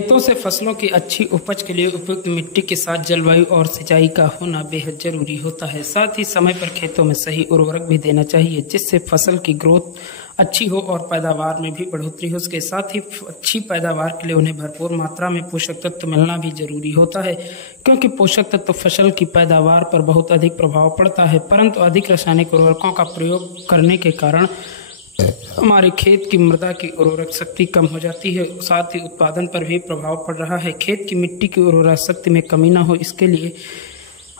खेतों से फसलों की अच्छी उपज के लिए उपयुक्त मिट्टी के साथ जलवायु और सिंचाई का होना बेहद जरूरी होता है। साथ ही समय पर खेतों में सही उर्वरक भी देना चाहिए, जिससे फसल की ग्रोथ अच्छी हो और पैदावार में भी बढ़ोतरी हो सके। साथ ही अच्छी पैदावार के लिए उन्हें भरपूर मात्रा में पोषक तत्व मिलना भी जरूरी होता है, क्योंकि पोषक तत्व फसल की पैदावार पर बहुत अधिक प्रभाव पड़ता है। परंतु अधिक रासायनिक उर्वरकों का प्रयोग करने के कारण हमारे खेत की मृदा की उर्वरक शक्ति कम हो जाती है, साथ ही उत्पादन पर भी प्रभाव पड़ रहा है। खेत की मिट्टी की उर्वरक शक्ति में कमी न हो, इसके लिए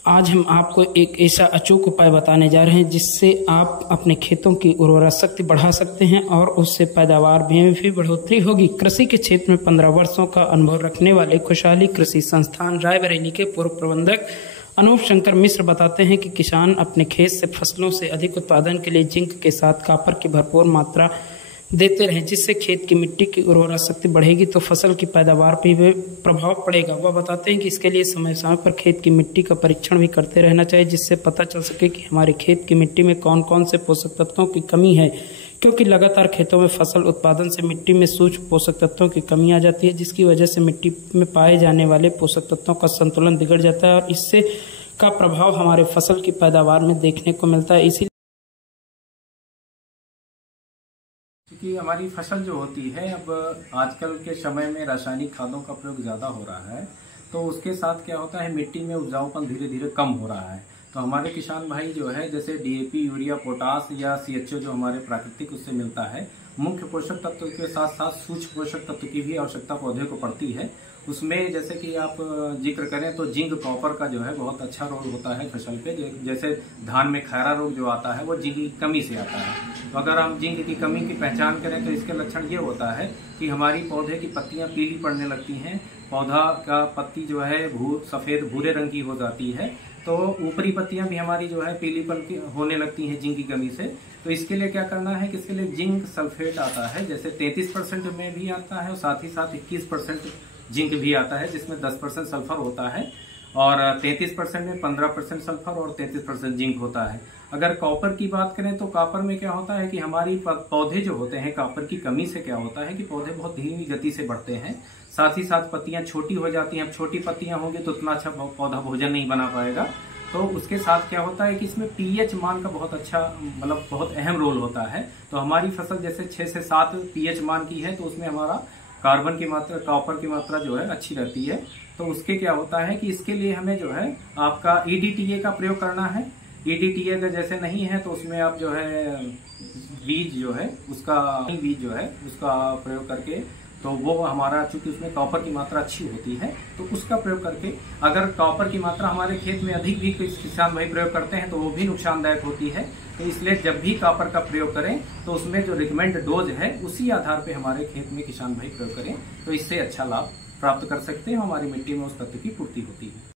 आज हम आपको एक ऐसा अचूक उपाय बताने जा रहे हैं, जिससे आप अपने खेतों की उर्वरक शक्ति बढ़ा सकते हैं और उससे पैदावार में भी बढ़ोतरी होगी। कृषि के क्षेत्र में 15 वर्षों का अनुभव रखने वाले खुशहाली कृषि संस्थान रायबरेली के पूर्व प्रबंधक अनूप शंकर मिश्र बताते हैं कि किसान अपने खेत से फसलों से अधिक उत्पादन के लिए जिंक के साथ कॉपर की भरपूर मात्रा देते रहें, जिससे खेत की मिट्टी की उर्वरक शक्ति बढ़ेगी तो फसल की पैदावार पर भी प्रभाव पड़ेगा। वह बताते हैं कि इसके लिए समय समय पर खेत की मिट्टी का परीक्षण भी करते रहना चाहिए, जिससे पता चल सके कि हमारे खेत की मिट्टी में कौन कौन से पोषक तत्वों की कमी है, क्योंकि लगातार खेतों में फसल उत्पादन से मिट्टी में सूक्ष्म पोषक तत्वों की कमी आ जाती है, जिसकी वजह से मिट्टी में पाए जाने वाले पोषक तत्वों का संतुलन बिगड़ जाता है और इससे का प्रभाव हमारे फसल की पैदावार में देखने को मिलता है। इसी क्योंकि हमारी फसल जो होती है, अब आजकल के समय में रासायनिक खादों का प्रयोग ज़्यादा हो रहा है, तो उसके साथ क्या होता है, मिट्टी में उपजाऊपन धीरे धीरे कम हो रहा है। तो हमारे किसान भाई जो है, जैसे डीएपी, यूरिया, पोटास या सीएचओ जो हमारे प्राकृतिक उससे मिलता है, मुख्य पोषक तत्व के साथ साथ सूक्ष्म पोषक तत्व की भी आवश्यकता पौधे को पड़ती है। उसमें जैसे कि आप जिक्र करें तो जिंक, कॉपर का जो है बहुत अच्छा रोल होता है फसल पे। जैसे धान में खैरा रोग जो आता है वो जिंक की कमी से आता है। तो अगर हम जिंक की कमी की पहचान करें तो इसके लक्षण ये होता है कि हमारी पौधे की पत्तियां पीली पड़ने लगती हैं, पौधा का पत्ती जो है सफ़ेद भूरे रंग की हो जाती है, तो ऊपरी पत्तियां भी हमारी जो है पीलीपन की होने लगती हैं जिंक की कमी से। तो इसके लिए क्या करना है कि इसके लिए जिंक सल्फेट आता है, जैसे 33% में भी आता है और साथ ही साथ 21% जिंक भी आता है, जिसमें 10% सल्फर होता है और 33% में 15% सल्फर और 33% जिंक होता है। अगर कॉपर की बात करें तो कॉपर में क्या होता है कि हमारी पौधे जो होते हैं, कॉपर की कमी से क्या होता है कि पौधे बहुत धीमी गति से बढ़ते हैं, साथ ही साथ पत्तियां छोटी हो जाती हैं। अब छोटी पत्तियां होंगी तो उतना अच्छा पौधा भोजन नहीं बना पाएगा। तो उसके साथ क्या होता है कि इसमें पीएच मान का बहुत अच्छा मतलब बहुत अहम रोल होता है। तो हमारी फसल जैसे 6 से 7 पीएच मान की है, तो उसमें हमारा कार्बन की मात्रा, कॉपर की मात्रा जो है अच्छी रहती है। तो उसके क्या होता है कि इसके लिए हमें जो है आपका ईडीटीए का प्रयोग करना है। ईडीटीए अगर जैसे नहीं है तो उसमें आप जो है बीज जो है उसका प्रयोग करके, तो वो हमारा, चूंकि उसमें कॉपर की मात्रा अच्छी होती है, तो उसका प्रयोग करके अगर कॉपर की मात्रा हमारे खेत में अधिक भी किसान भाई प्रयोग करते हैं तो वो भी नुकसानदायक होती है। तो इसलिए जब भी कॉपर का प्रयोग करें तो उसमें जो रिकमेंड डोज है उसी आधार पे हमारे खेत में किसान भाई प्रयोग करें, तो इससे अच्छा लाभ प्राप्त कर सकते हैं। हमारी मिट्टी में उस तत्व की पूर्ति होती है।